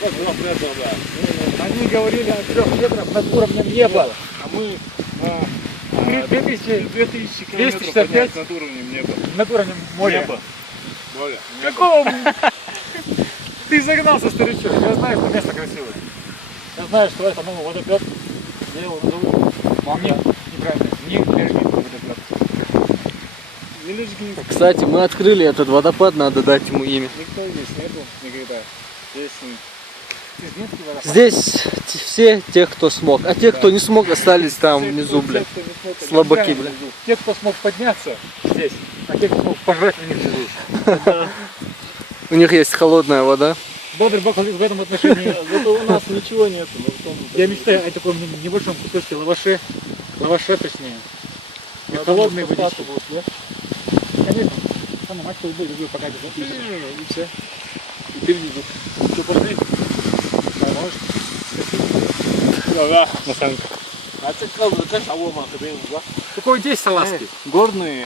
Вот этого, да. Они говорили о 3 метрах над уровнем неба. А мы 2000 2000 километров 265 поднять над уровнем неба. над уровнем моря. Небо. Море. Какого? Ты загнался, старичок. Я знаю, что место красивое. Я знаю, что это новый водопад. Я его назову. Неправильно. Не Лежгин водопад. Не Лежгин. Кстати, мы открыли этот водопад, надо дать ему имя. Никто здесь нету никогда. Здесь Кузнецкий водопад. Здесь все те, кто смог. А те, кто не смог, остались там внизу, бля. Слабаки, бля. Те, кто смог подняться здесь, а те, кто смог пожрать, у них внизу. У них есть холодная вода. Бодрый бак в этом отношении. Зато у нас ничего нету. Я мечтаю о таком небольшом кусочке лаваше, точнее. И холодные водички. Конечно. Самый мать будет, люблю покатить. И все. И ты внизу. Что, пошли? Да, можешь. Да, на санках. А ты как бы, а вот мы Какой здесь салазки? горные.